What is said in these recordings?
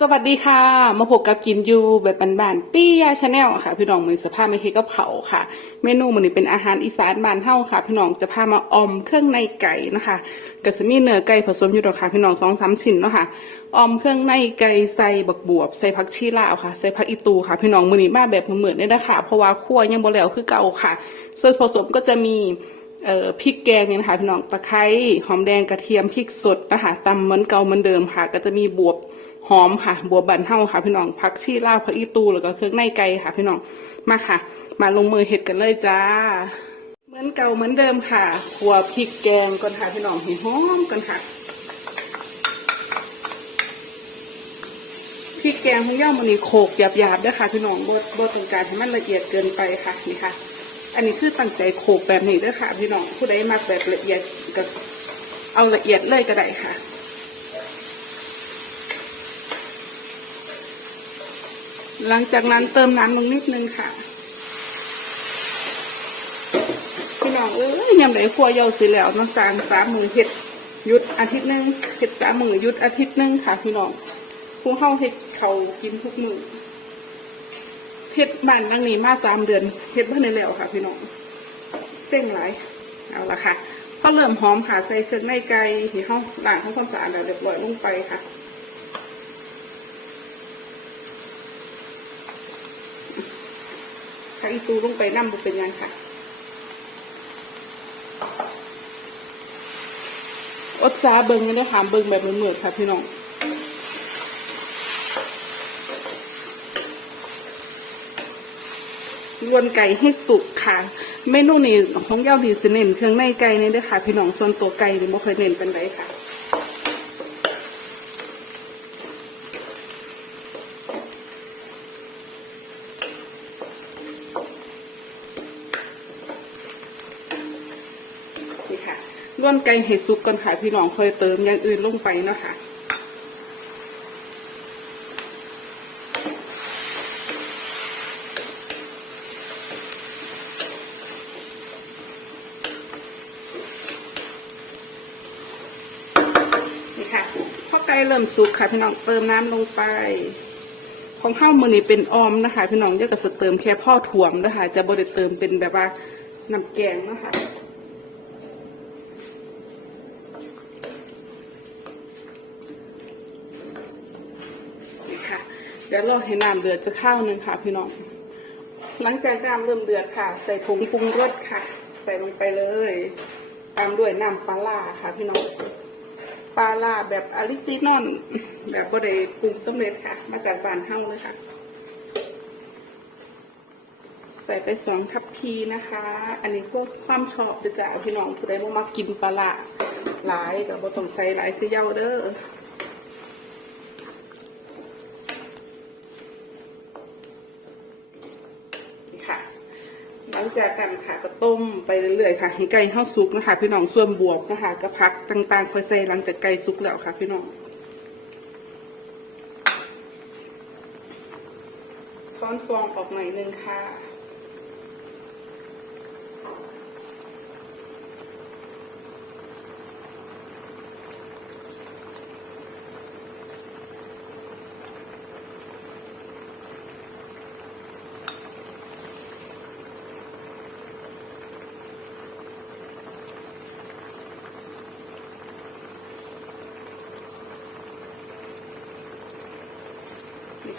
สวัสดีค่ะ มาพบกับกินยูแบบบ้านๆปี้ยาชาแนลค่ะ พี่น้องมือสภาพไม่เฮกับเผาค่ะ เมนูมันนี้เป็นอาหารอีสานบ้านเฮาค่ะ พี่น้องจะพามาอมเครื่องในไก่นะคะกระสมีเนื้อไก่ผสมอยู่ดอกค่ะ พี่น้องสองสามชิ้นเนาะค่ะออมเครื่องในไก่ใส่บักบวบ ใส่ผักชีลาวค่ะ ใส่ผักอีตูค่ะ พี่น้องมือนี้มาแบบเหมือนๆเลยนะคะเพราะว่าคั่วยังบ่แล้วคือเก่าค่ะส่วนผสมก็จะมีเอ่อพริกแกงเนี่ยนะคะพี่น้องตะไคร้หอมแดงกระเทียมพริกสดนะคะตำเหมือนเก่าเหมือนเดิมค่ะ ก็จะมีบวบ หอมค่ะ บัวบันเท่าค่ะ พี่น้องผักชีลาวผักอีตูแล้วก็เครื่องในไก่ค่ะ พี่น้องมาค่ะ มาลงมือเห็ดกันเลยจ้า เหมือนเก่าเหมือนเดิมค่ะขัวพริกแกงก่อนค่ะพี่น้องให้หอมกันค่ะพริกแกงของย่ามันนี่โขกหยาบๆด้วยค่ะพี่น้องบ่บ่ต้องกลารให้มันละเอียดเกินไปค่ะนี่ค่ะ อันนี้คือตั้งใจโขกแบบนี้ด้วยค่ะ พี่น้องผู้ใดมักแบบละเอียดก็เอาละเอียดเลยก็ได้ค่ะ หลังจากนั้นเติมน้ำลงนิดนึงค่ะ พี่น้องเอ้ยยำไหนครัวเยาสิแล้วน้ำตาลสามมือเห็ดหยุดอาทิตย์หนึงเห็ดสามมือหยุดอาทิตย์หนึงค่ะ พี่น้องผู้เฮาเห็ดเขากินทุกมือเห็ดบ้านหลังนี้มาสามเดือนเห็ดบ้านในแล้วค่ะ พี่น้องเส้นหลายเอาละค่ะพอเริ่มหอมค่ะใส่เครื่องในไก่ที่เฮาล้างทำความสะอาดแล้วเรียบร้อยลงไปค่ะ ถ้าอีตูลงไปน้ำบุเป็นยังค่ะอดซาเบิงไม่ได้ถามเบิงแบบเหมือนๆค่ะพี่น้องลวนไก่ให้สุกค่ะเมนูนี้ของเย้าดีสเน้นเครื่องในไก่นี่ด้วยค่ะ พี่น้องส่วนตัวไก่นี่ไม่เคยเน้นเป็นไรค่ะ ค่ะล้วนไก่ให้สุกก่อนค่ะพี่น้องเคยเติมอย่างอื่นลงไปนะคะนี่ค่ะพอไก่เริ่มสุกค่ะพี่น้องเติมน้ำลงไป ของข้าวมือนี่เป็นออมนะคะ พี่น้องเยอะกับสเติมแค่พ่อถ่วมนะคะ จะบริเติมเป็นแบบว่าน้ำแกงนะคะ นี่ค่ะ เดี๋ยวเราให้น้ำเดือดจะข้าวหนึ่งค่ะพี่น้อง หลังจากน้ำเริ่มเดือดค่ะ ใส่ผงปรุงรสค่ะ ใส่ลงไปเลย ตามด้วยน้ำปลาล่าค่ะพี่น้องปลาล่าแบบออริจินอลแบบบริปรุงสำเร็จค่ะ มาจากบ้านเฮ้าเลยค่ะ ใส่ไปสองทัพพีนะคะ อันนี้พวกความชอบจะจ่าพี่น้องผู้ใดบ่มากินปลาล่าหลายกับบ่ต้องใส่หลายคือเย้าเด้อ นี่ค่ะ หลัง จากกันค่ะก็ต้มไปเรื่อยๆค่ะให้ไก่เข้าสุกนะคะ พี่น้องส่วนบวบนะคะก็พักต่างๆ ค่อยใส่หลังจากไก่สุกแล้วค่ะ พี่น้องช้อนฟองออกหน่อยนึงค่ะ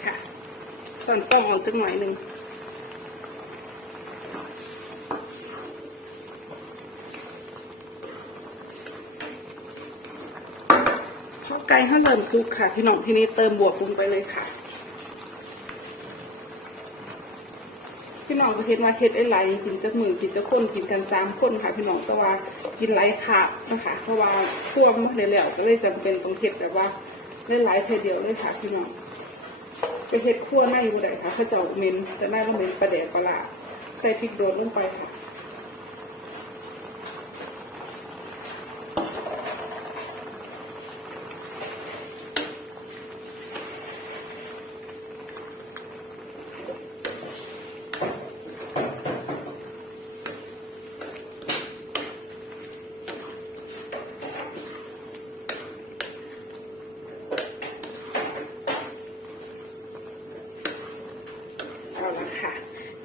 ค่ะช้อนฟองออกจังหน่อยหนึ่งพอไก่ห้เริ่มสุกค่ะ พี่น้องทีนี้เติมบวบลงไปเลยค่ะ พี่น้องจะเห็นว่าเฮ็ดไอ้ไหลกินจักมือกินจักคนกินกันสามคนค่ะ พี่น้องแต่ว่ากินไหลขาดนะคะ เพราะว่าพ่วงมาเลยแล้วก็เลยจำเป็นต้องเฮ็ดแบบว่าหลายๆเทเดียวเลยค่ะพี่น้อง ไปเฮ็ดคั่วในบ่ได้ค่ะเขาเจ้าเมนแต่หน้าเราเมนปลาแดกปลาร้าใส่พริกโดดลงไปค่ะ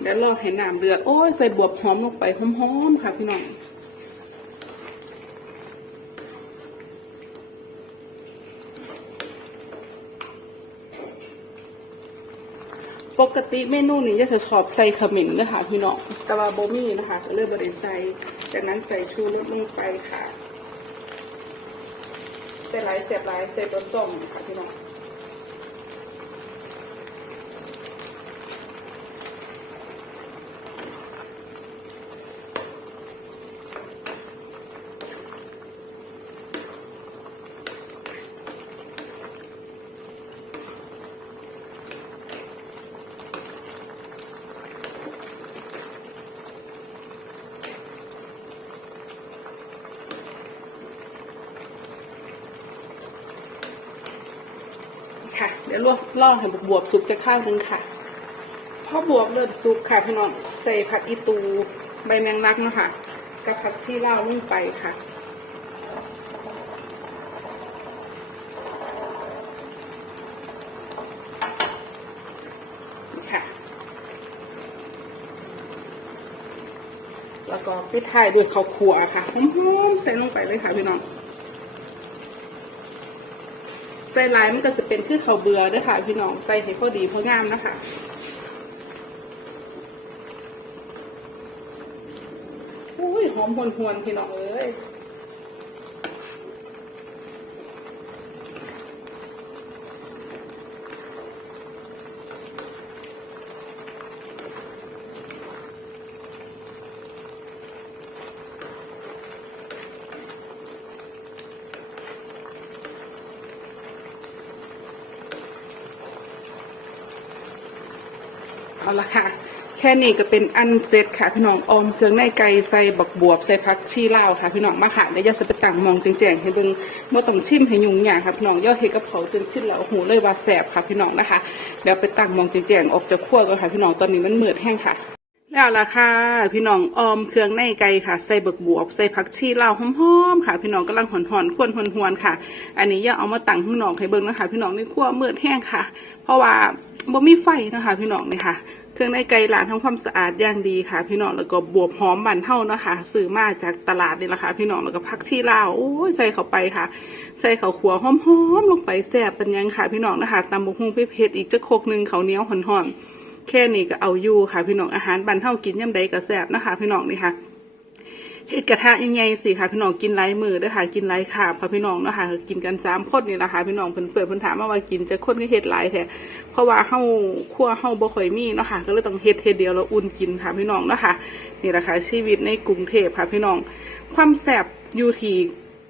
เดี๋ยวรอให้น้ำเดือด โอ้ยใส่บวบหอมลงไปหอมๆค่ะพี่น้องปกติเมนูนี้จะชอบใส่ขมิ้นนะคะพี่น้องแต่ว่าโบมี่นะคะก็เลยบริใส่จากนั้นใส่ชูรสลงไปค่ะใส่หลายเสียบหลายใส่ต้นส้มค่ะพี่น้อง ค่ะ เดี๋ยวลวกล่องให้บวบสุกจะข้าวหนึงค่ะพอบวบเริ่มสุกค่ะพี่น้องใส่ผักอีตูใบแมงลักนะคะกับผักชีเล่าลงไปค่ะนี่ค่ะแล้วก็ปิดท้ายด้วยข้าวคั่วค่ะหอมๆใส่ลงไปเลยค่ะพี่น้อง ใส่หลายมันก็จะเป็นคือข้าเบื่อด้วยค่ะ พี่น้องใส่ให้พอดีพองามนะคะอุ้ยหอมหวนหวนๆพี่น้องเอ้ย เอาละค่ะ แค่นี้ก็เป็นอันเสร็จค่ะพี่น้องออมเครื่องในไก่ใส่บักบวบใส่ผักชีลาวค่ะพี่น้องมาค่ะเดี๋ยวจะไปตั้งมองแจงๆให้เบิ่งบ่ต้องชิมให้ยุ่งยากค่ะพี่น้องย่อเฮ็ดกับเขาจนสิ้นแล้วโอ้โหเลยว่าแสบค่ะพี่น้องนะคะเดี๋ยวไปตั้งมองแจงๆออกจากครัวก่อนค่ะพี่น้องตอนนี้มันมืดแห้งค่ะแล้วล่ะค่ะพี่น้องออมเครื่องในไก่ค่ะ ใส่เบิกบวบใส่ผักชีลาวหอมๆค่ะ พี่น้องกำลังหอนๆควนหวนๆค่ะ อันนี้อย่าเอามาตั้งข้างนอกให้เบิ่งนะคะพี่น้องในครัวมืดแห้งค่ะ เพราะว่า บ่มีไฟนะคะพี่น้องเนี่ยค่ะเครื่องในไก่ล้างทำความสะอาดอย่างดีค่ะ พี่น้องแล้วก็บวบหอมบันเท่านะคะซื้อมาจากตลาดนี่แหละค่ะพี่น้องแล้วก็ผักชีลาวโอ้ยใส่เข้าไปค่ะ ใส่ข้าวขัวหอมๆลงไปแซ่บเป็นยังค่ะ พี่น้องนะคะตำบักหุ่งเผ็ดๆอีกจะโคกหนึ่งข้าเนี้ยวหอนๆแค่นี้ก็เอาอยู่ค่ะ พี่น้องอาหารบันเท่ากินย่ำใดก็แซ่บนะคะ พี่น้องนี่ค่ะ เฮ็ดกระทะยังไงสิค่ะพี่น้องกินไรมือเด้อค่ะกินไรขาบค่ะพี่น้องเนาะคะกินกันสามคนนี่นะคะพี่น้องเพิ่นเปิดเพิ่นถามมาว่ากินจะคนก็เฮ็ดหลแท้เพราะว่าเฮาคั่วเฮาบ่ค่อยมีเนาะค่ะก็เลยต้องเฮ็ดเฮ็ดเดียวแล้วอุ่นกินค่ะพี่น้องเนาะค่ะนี่แหละค่ะชีวิตในกรุงเทพค่ะพี่น้องความแซ่บอยู่ที่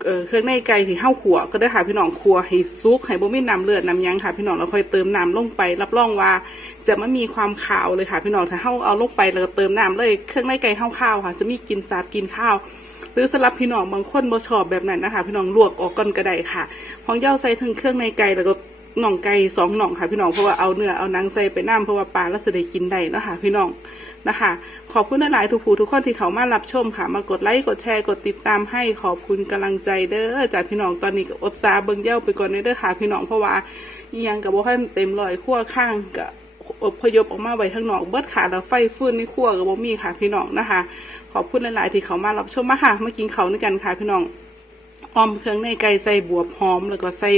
เออเครื่องในไก่ที่เฮาขัวก็ได้ค่ะพี่น้องขัวให้ซุกให้บ่มีน้ำเลือดน้ำยังค่ะพี่น้องแล้วค่อยเติมน้ำลงไป รับรองว่าจะไม่มีความขาวเลยค่ะพี่น้องถ้าเฮาเอาลงไปแล้วก็เติมน้ำเลยเครื่องในไก่เฮาข้าวค่ะ จะมีกินสาบกินข้าวหรือสำหรับพี่น้องบางคนบ่ชอบแบบนั้นนะคะพี่น้องลวกออกก่อนก็ได้ค่ะของเย้าใส่ทั้งเครื่องในไก่แล้วก็หน่องไก่สองหน่องค่ะพี่น้องเพราะว่าเอาเนื้อเอานังใส่ไปน้ำเพราะว่าปลาแล้วจะได้กินได้นะคะพี่น้อง นะคะ ขอบคุณหลาย ๆ ทุกผู้ทุกคนที่เขามารับชมค่ะ มากดไลค์กดแชร์กดติดตามให้ขอบคุณกำลังใจเด้อจากพี่น้องตอนนี้ก็อดซาเบิงเย้าไปก่อนเด้อค่ะพี่น้องเพราะว่าอิหยังกับว่าเต็มรอยขั้วข้างกับอพยพออกมาไว้ข้างนอกเบิดขาแล้วไฟฟื้นในขั้วกับบ่มีค่ะพี่น้องนะคะ ขอบคุณหลาย ๆ ที่เขามารับชมมาค่ะมากินเขาด้วยกันค่ะพี่น้องออมเครื่องในไก่ใส่บวบหอมแล้วก็ใส่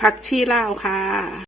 ผักชีลาวค่ะ